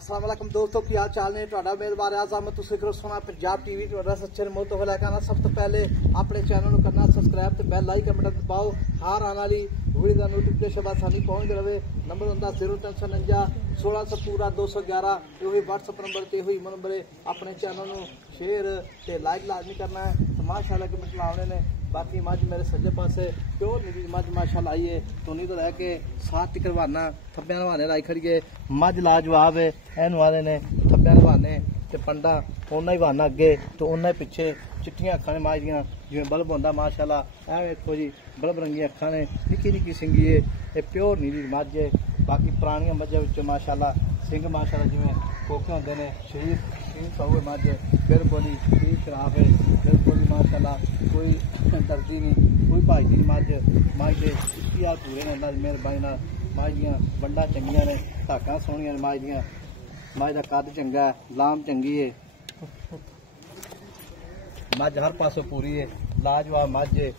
अस्सलाम वालेकुम दोस्तों, की हाल चाल ने ਤੁਹਾਡਾ ਮੇਜ਼ਬਾਨ ਆਜ਼ਮ मैं ਤੁਸੀਂ ਕਰੋ ਸੁਣਾ पंजाब टीवी ਤੁਹਾਡਾ ਸੱਚੇ ਮੋਹ ਤੋਂ ਲੈ ਕੇ ਆਣਾ। ਸਭ ਤੋਂ ਪਹਿਲੇ ਆਪਣੇ ਚੈਨਲ ਨੂੰ ਕਰਨਾ ਸਬਸਕ੍ਰਾਈਬ ਤੇ ਬੈਲ ਆਈਕਨ ਬਟਨ ਦਬਾਓ। ਹਰ ਆਉਣ ਵਾਲੀ ਵੀਡੀਓ ਦਾ ਨੋਟੀਫਿਕੇਸ਼ਨ ਬਾਅਦ ਸਾਨੂੰ ਪਹੁੰਚਦੇ ਰਹੇ। ਨੰਬਰ ਹੁੰਦਾ 0349 1600 ਪੂਰਾ 211। ਇਹੀ WhatsApp ਨੰਬਰ ਤੇ ਇਹੀ ਨੰਬਰ ਹੈ। ਆਪਣੇ ਚੈਨਲ ਨੂੰ शेयर ते लाइक लाजमी करना है। तो माशाल्लाह के मिसल आने ने बाकी मज मेरे सज्जे पासे प्योर नीली मज माशाल्लाह आई है तो नहीं तो रह के साथ करवाना थब्बे नवाने लाई खड़िए मज लाजवाब है। एनू आदे ने थब्बे नवाने ते पंडा उन्ना ही वाना अगे तो उन्ना ही पिछे चिट्टियां अखां ने मज दियां जिवें बल्ब होंदा माशाल्लाह। ऐ वेखो जी बल्ब रंगी अखां ने निक्की निक्की सिंगी है। ये प्योर नीली मज है। बाकी पुरानियां मज्जां विच माशाल्लाह सिंह माशाल्लाह जिवें कोके होंदे ने शरीफ हुए मज बिल्कुल ही ठीक खराब है। बिल्कुल ही माशाल्लाह कोई दर्दी नहीं कोई भाजदी नहीं मज के इक्की पूरे ने अल्लाह की मेहरबानी मज दियां बंडा चंगियां ने धाकां सोहणियां ने मज दियां। मज का कद चंगा है लाम चंगी है। मज हर पासों पूरी है लाजवाब मज है।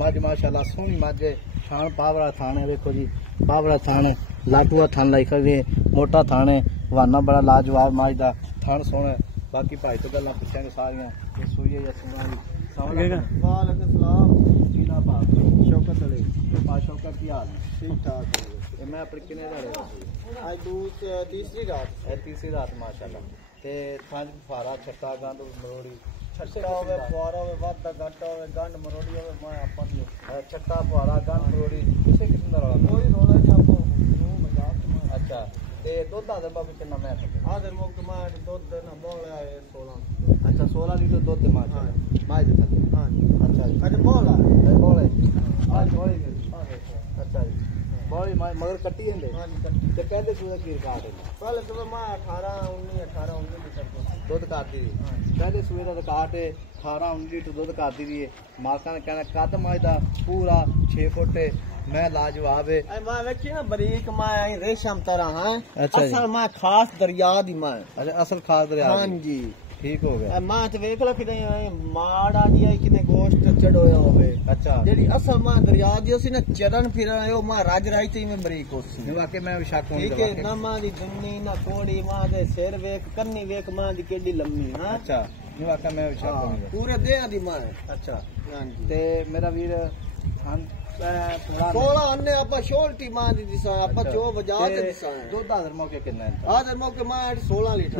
मज माशाल्लाह सोहनी मज है। थान पावड़ा थान है देखो जी पावड़ा थान है लाटूआ थान लाई खड़ी है मोटा थान है वाना बड़ा लाजवाब मज का थान सोहना है। बाकी भाई तो गल्लां पुछांगे सारियां ये सूई है या सूना वालेकुम सलाम मीना भाग शौकत अली पा शौकत की हाल ठीक ठाक है। मैं अपने किने दा आज तीसरी रात माशाल्लाह ते थान फारा छट्टा गंद मरोड़ी छट्टा होवे फुआरा होवे वादा घाटा होवे गंड मरोड़ी होवे मैं आपा दी छट्टा फुआरा गंड मरोड़ी किसे किस्म दा रोला कोई रोला नहीं आपको मजाक। अच्छा ते दुध आदर बाबू कितना मैं आदर मुक मां दुध ना मोल आए 16। अच्छा 16 लीटर दुध मां मां दे थले हां अच्छा अरे मोल है आज मोल अच्छा जी मोल मगर कट्टी है ले हां कट्टी ते पहले सूदा की रिकॉर्ड है पहले तो मां 18 19 लीटर दुध काटती थी। पहले सूए दा रिकॉर्ड है 18 19 लीटर दुध काटती थी। मालका ने कहना कद मां दा पूरा 6 फुट है मैं लाजवाब है। मां वेखी ना बरीक मां आई रेशम तरह है। अच्छा असल मां खास दरिया दी मां अच्छा असल खास दरिया हां जी ठीक हो गया। मां ते वेख लो कि माड़ा जी आई किने गोश्त चढ़ोया होवे। अच्छा जेडी असल मां दरिया दी ओसी ना चरण फिरन आयो मां राज राइती में बरीक ओसी वाकई मैं शक हूं ठीक है ना मां दी दुन्नी ना कोड़ी मां दे सिर वेख कन्नी वेख मां दी केडी लंबी हां। अच्छा ये वाकई मैं शक हूं पूरे देह दी मां अच्छा हां जी ते मेरा वीर हां 16 अन्ने आपा शोल्टी मां दी दिसा आपा जो बजा के दिसा दुध आदर मौके कितना है आदर मौके मां 16 लीटर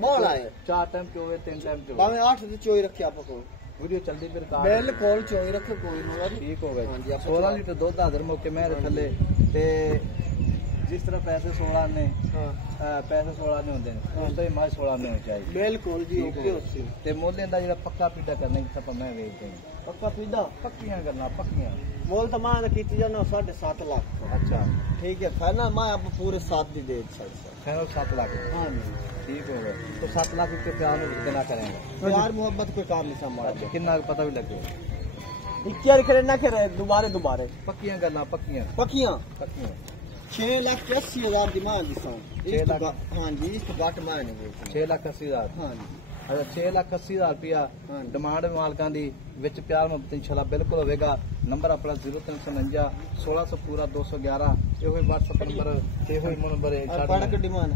बोल आए 4 टाइम चोवे 3 टाइम चोवे भावे 8 दी चोई रखी आपा को वीडियो चलदी फिर का बिल्कुल चोई रखे कोई ना ठीक हो गया। हां जी 16 लीटर दुध आदर मौके मेरे थले ते जिस तरह पैसे 16 ने पैसे 16 ने होंदे ने उस तो मां 16 ने होनी चाहिए बिल्कुल जी ओके होसी ते मोले दा जेड़ा पक्का पीड़ा करने की सब मैं वेच दें पक्का पीड़ा पक्कियां करना पक्कियां मोल तो मां ने कीती जाना 7.5 लाख। अच्छा ठीक है फाइनल मां आप पूरे 7 दी दे फाइनल 7 लाख हां ठीक हो गया। तो 7 लाख रुपए प्यार में कितना करेंगे प्यार मोहब्बत कोई काम नहीं संभाल। अच्छा कितना पता भी लगे इक्यार करे ना करे दोबारे पक्कियां करना पक्कियां 6,80,000 की मां दी 6 लाख हां जी इस घट मां ने 6,80,000 हां जी। अच्छा 6,80,000 रुपया डिमांड मालकां दी विच प्यार मुहब्बत इंशाल्लाह बिल्कुल होवेगा। नंबर अपना 0349 1600 पूरा 211 ये होई WhatsApp नंबर ते होई नंबर है बड़ा की डिमांड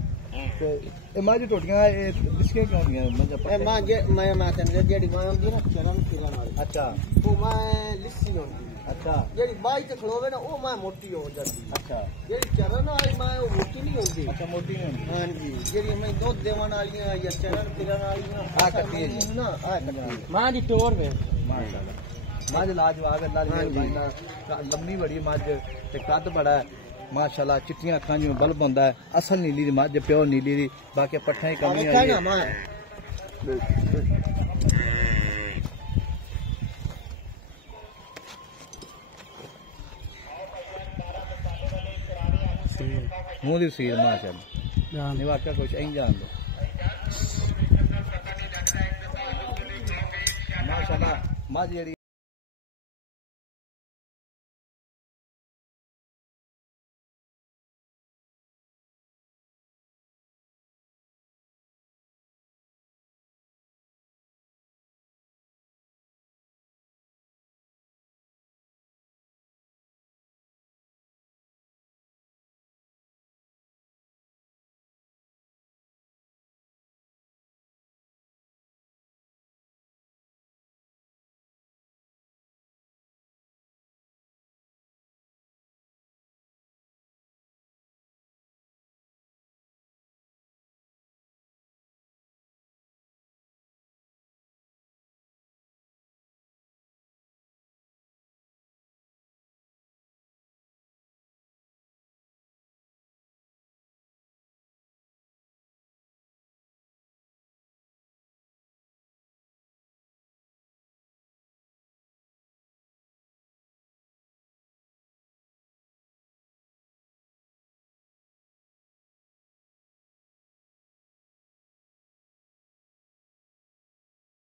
ते ए मां जी टोटियां ए बिस्के क्यों होंदियां मतलब ए मां जे मैं तने जेडी मां होंदी ना चरण फिरन वाली अच्छा वो मां लिस्सी होंदी अच्छा जेडी बाई ते खलोवे ना ओ मां मोटी हो जाती। अच्छा जेडी चरण वाली मां वो मोटी नहीं होंदी अच्छा मोटी नहीं होंदी हां जी जेडी मैं दूध देवन वाली या चरण फिरन वाली आ कट्टी है ना आ कट्टी मां दी टोर वे माशाल्लाह मज लाजवाब अल्लाह दी मेहरबानी लंबी बड़ी मज ते कद बड़ा है माशाल्लाह चिट्टियां अखां जो बल्ब होंदा है असल नीली दी मज प्योर नीली दी बाकी पट्ठा ही कमी आई है। मुंह दी सील माशाल्लाह नहीं वाकई कुछ ऐं जान दो माशाल्लाह मज जेडी